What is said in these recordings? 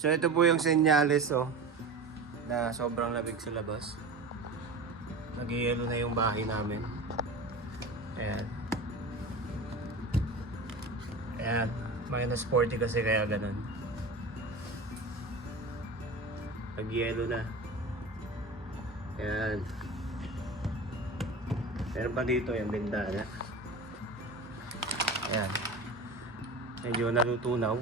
So ito po yung senyales na sobrang lamig sa labas. Nag-yelo na yung bahay namin. Ayan. Ayan. Minus 40 kasi kaya ganun. Nag-yelo na. Ayan. Meron pa dito yung bintana. Ayan. Medyo natutunaw.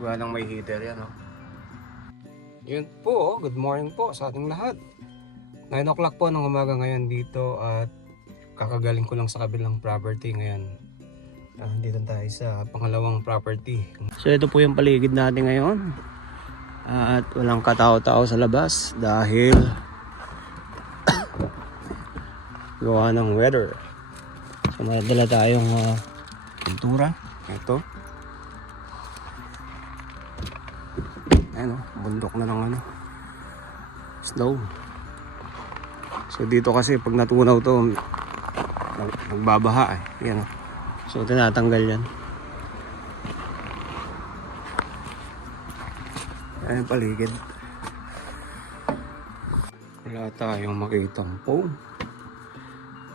Gawa ng may heater yan, Yun po, good morning po sa ating lahat. 9 o'clock po ng umaga ngayon dito at kakagaling ko lang sa kabilang property ngayon. Dito tayo sa pangalawang property. So ito po yung paligid natin ngayon. At walang katao-tao sa labas dahil gawa ng weather. So madala tayong pintura. Ito. Ayan bundok na ng snow. So dito kasi pag natunaw to nagbabaha Yan So tinatanggal yan. Ayan paligid. Wala tayong makitang foam.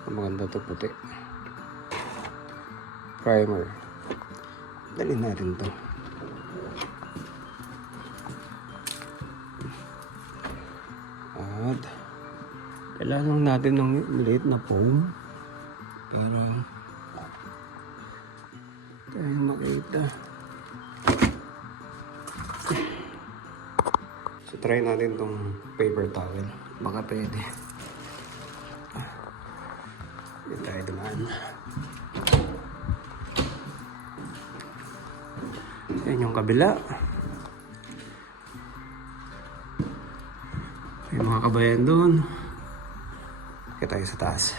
Maganda to puti. Primer. Dalhin natin to. At kailangan lang natin ng maliit na foam para tayo makita. So try natin tong paper towel. Baka pwede. Hindi tayo dumaan. Yan yung kabila. May mga kabayan doon. Kaya tayo sa taas.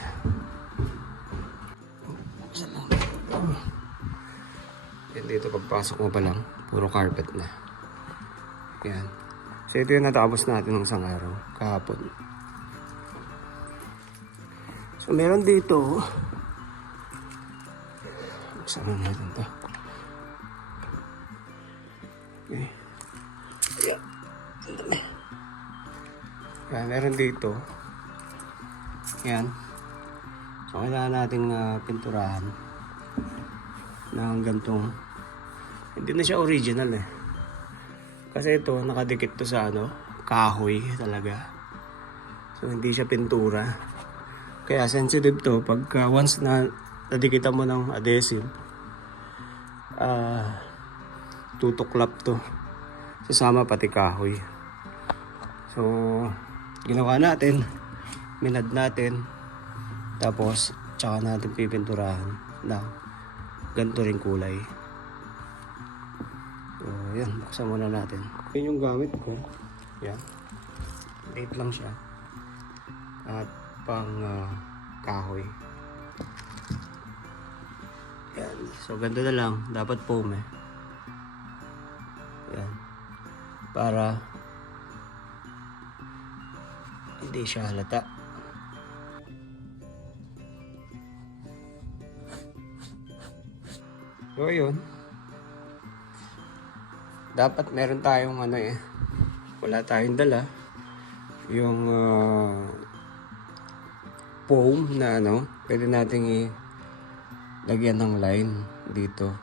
Yan dito pagpasok mo pa lang, puro carpet na. Yan. So ito yung natapos natin ng isang araw, kahapon. So meron dito. Buksan na natin ito. Okay. Yan. Yan, meron dito. Yan. So kailangan nating pinturahan ng gantong. Hindi na siya original kasi ito nakadikit to sa kahoy talaga. So hindi siya pintura. Kaya sensitive to pagka once na nadikitan mo ng adhesive, tutuklap to. Sasama pati kahoy. So ginawa natin, minad natin, tapos tsaka natin pipinturahan na ganito rin kulay. So yan, buksan muna natin. Yan yung gamit ko. Yan. Liit lang siya. At pang kahoy. Yan. So ganito na lang. Dapat foam Yan. Para hindi siya halata. So yun. Dapat meron tayong wala tayong dala. Yung foam na pwede nating lagyan ng line dito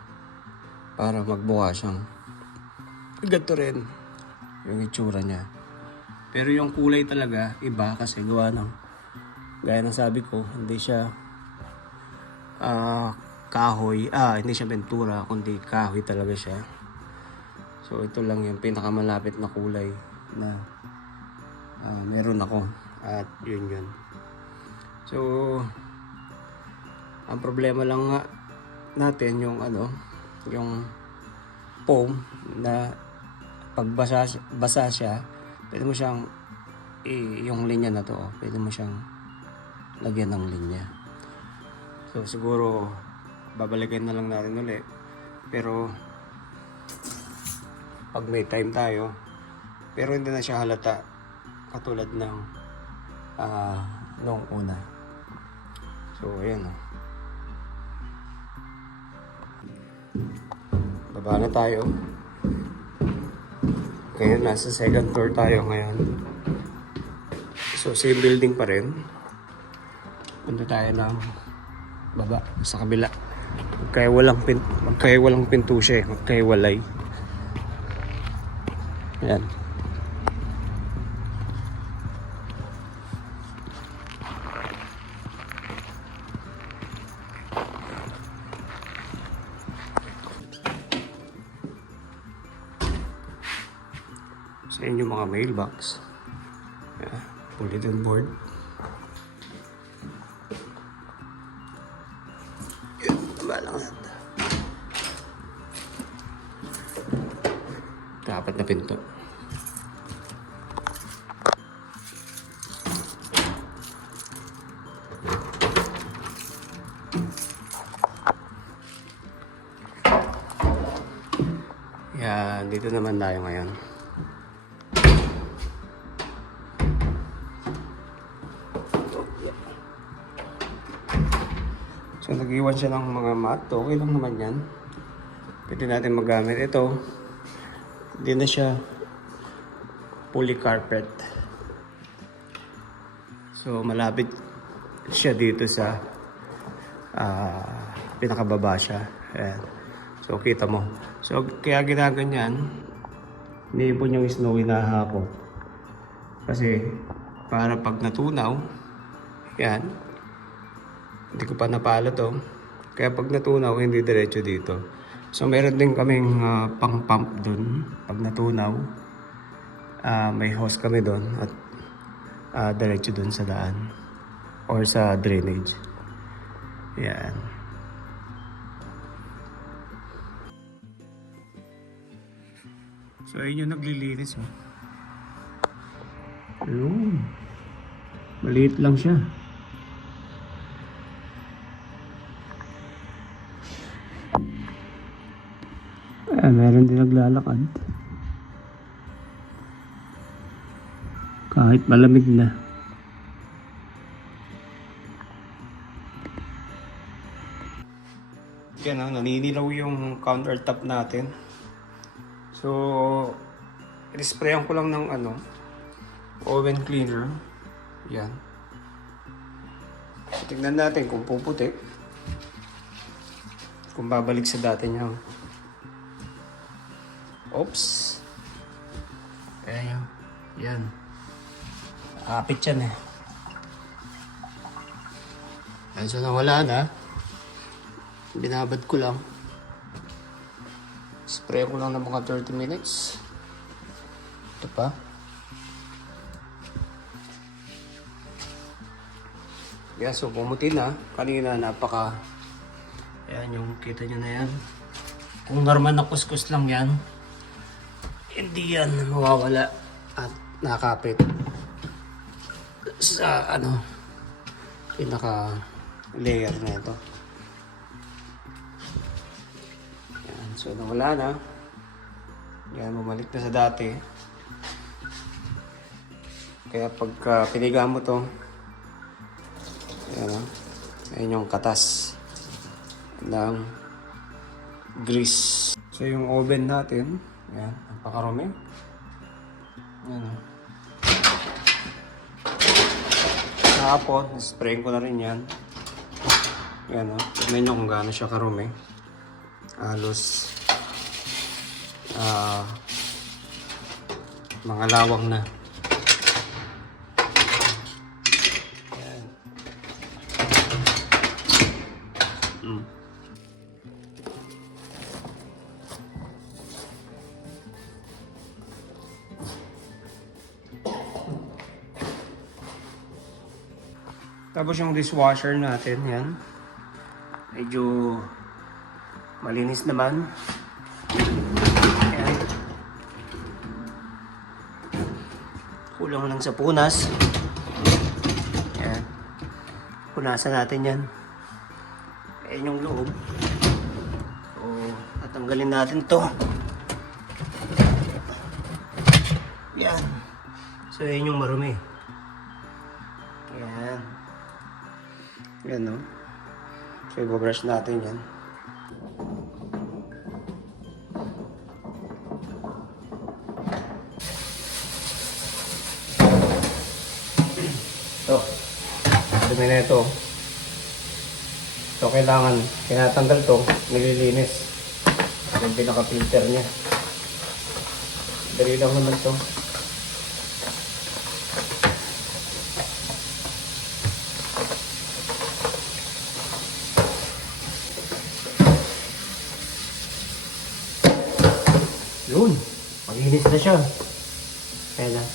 para magbuka siyang ganito rin yung itsura niya. Pero yung kulay talaga iba kasi gawa ng gaya ng sabi ko, hindi siya kahoy, hindi siya pintura kundi kahoy talaga siya. So ito lang yung pinakamalapit na kulay na meron ako at yun. So ang problema lang nga natin yung yung foam na pag basa siya, pwede mo siyang yung linya na to, pwede mo siyang lagyan ng linya. So siguro babalikan na lang natin ulit. Pero pag may time tayo, pero hindi na siya halata katulad ng noong una. So ayan baba na tayo. Kaya nasa second floor tayo ngayon. So same building pa rin. Punta tayo ng baba sa kabila. Magkaiwalang pinto siya eh. Magkaiwalay. Ayan. Sa inyo mga mailbox. Yeah, bulletin board. Yun, taba lang natin. Dapat na pinto. Yan, dito naman tayo ngayon. So nag-iwan siya ng mga mat. Okay lang naman yan. Pwede natin magamit ito. Hindi na siya fully carpet. So malapit siya dito sa pinakababa siya. Ayan. So kita mo. So kaya ginaganyan, iniipon yung snow hinahakot. Kasi para pag natunaw, yan, hindi ko pa napalo to. Kaya pag natunaw, hindi diretso dito. So meron din kaming pang-pump dun. Pag natunaw, may hose kami dun at diretso dun sa daan or sa drainage. Yan. So ayun yung naglilinis. Oh. Ayun. Maliit lang siya. Meron din naglalakad. Kahit malamig na. Yan o, naninilaw yung countertop natin. So, i-sprayan ko lang ng oven cleaner. Yan. Tignan natin kung puputi. Kung babalik sa dati niya. Oops. Ayan. Yan. Kapit yan eh. Ayan, so nawala na. Binabad ko lang. Spray ko lang ng mga 30 minutes. Ito pa. Yan, so pumuti na. Kanina napaka... Ayan, yung kita nyo na yan. Kung normal na kuskus lang yan, hindi yan mawawala at nakapit sa pinaka layer na ito. Yan, so nawala na. Yan, bumalik na sa dati. Kaya pagka piniga mo to, ayan yung katas ng grease. So yung oven natin, yan, napakarami. Yan o. Kahapon, sprayin ko na rin yan. Yan o. Tignan nyo kung gaano siya karumi. Halos mga lawang na. Yan. Tapos yung dishwasher natin, yan. Medyo malinis naman. Yan. Kulang lang sa punas. Yan. Punasan natin yan. Ayan yung loob. So, tatanggalin natin to. Yan. So, yan yung marumi. Yan. Yan, no? So, ibabrush natin yan. karne na ito. So kailangan, tinatanggal to, nililinis. Yung pinaka-filter niya. Dali lang naman to. Yun, maglinis na siya. Kaya lang.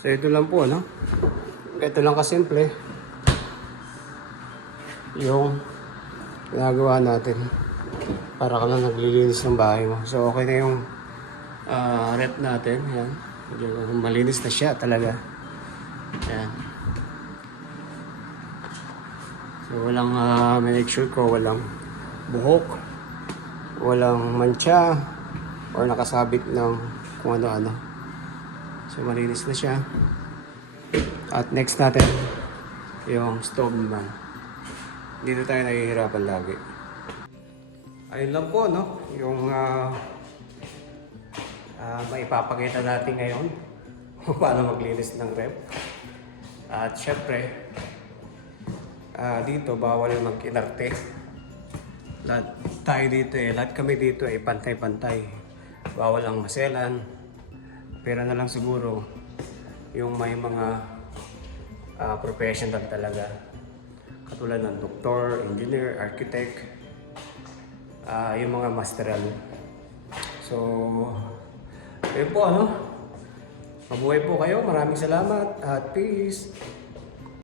So ito lang po, no? Ito lang kasimple yung ginagawa natin para ka lang naglilinis ng bahay mo. So okay na yung rep natin. Yan. Malinis na siya talaga. Yan. So walang make sure ko walang buhok, walang mancha or nakasabit ng kung ano-ano. So malinis na siya. At next natin yung stove naman. Dito tayo nahihirapan lagi. Ayun lang po, no? Yung maipapakita natin ngayon kung paano maglinis ng rep. At syempre dito bawal mag-inarte. Lahat tayo dito lahat kami dito ay pantay-pantay. Bawal ang maselan. Pero na lang siguro yung may mga professional talaga. Katulad ng doktor, engineer, architect, yung mga masteral. So, yun po, ano? Mabuhay po kayo. Maraming salamat at peace.